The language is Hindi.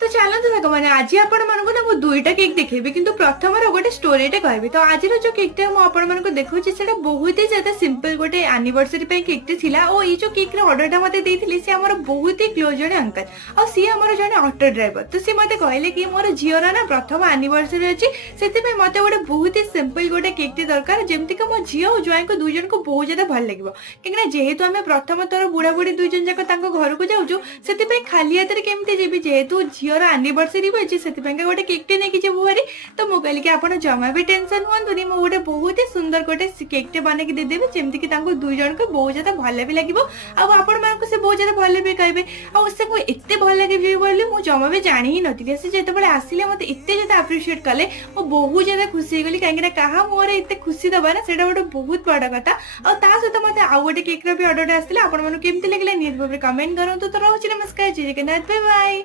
तो चलते देखो मैंने आज आपण मानक ना दुईटा केक देखेबी किंतु प्रथम गोटे स्टोरीटे कहबी। तो आज जो केकटे आपण मानक देखुची सेटा बहुत ही ज्यादा सिंपल गोटे एनिवर्सरी पे केकटे थिला। और ये जो केक रे ऑर्डरटा मते देथिले से हमर बहुत ही क्लोज जने अंकल और सी हमर जने ऑटो ड्राइवर। तो सी मते कहले कि मोर झियोर ना प्रथम एनिवर्सरी अछि सेति पे मते गोटे बहुत ही सिंपल गोटे केकटे दरकार जेमति कि मो झियो और ज्वाई को दुई जन को बहुत ज्यादा भल लागिवो। कि जेहेतु आमे प्रथम तोर बुढ़ा बुढ़ी दुई जन जाक तांको घर को जाउजु सेति पे खाली हाथ रे केमति जेबी जेहेतु झियोर एनिवर्सरी भी अच्छी से गोटे केकटे नहीं जीवु भारी। तो मुझे कहली कि आप जमा भी टेंशन हुआ मु गोटे बहुत ही सुंदर गोटे केकटे बनैक देदेवी जमीक दुई जन को बहुत ज्यादा भल भी लगे आपण मानक से बहुत ज्यादा भल भी कहे आते एत भल लगे बोली मुझे जमा भी जानी ही नी से जो आसिले मत एत ज्यादा अप्रिशिएट कले मु बहुत ज्यादा खुशी होगली कहीं क्या मोर एत खुशी दबा ना से गोटे बहुत बड़ कथा। और सहित मत आउ गोटे केक्र भी अर्डर आसाला आपको केमती लगे निहत भाव में कमेंट करूँ। तो रोचे नमस्कार, जय जगन्नाथ, बाय बाय।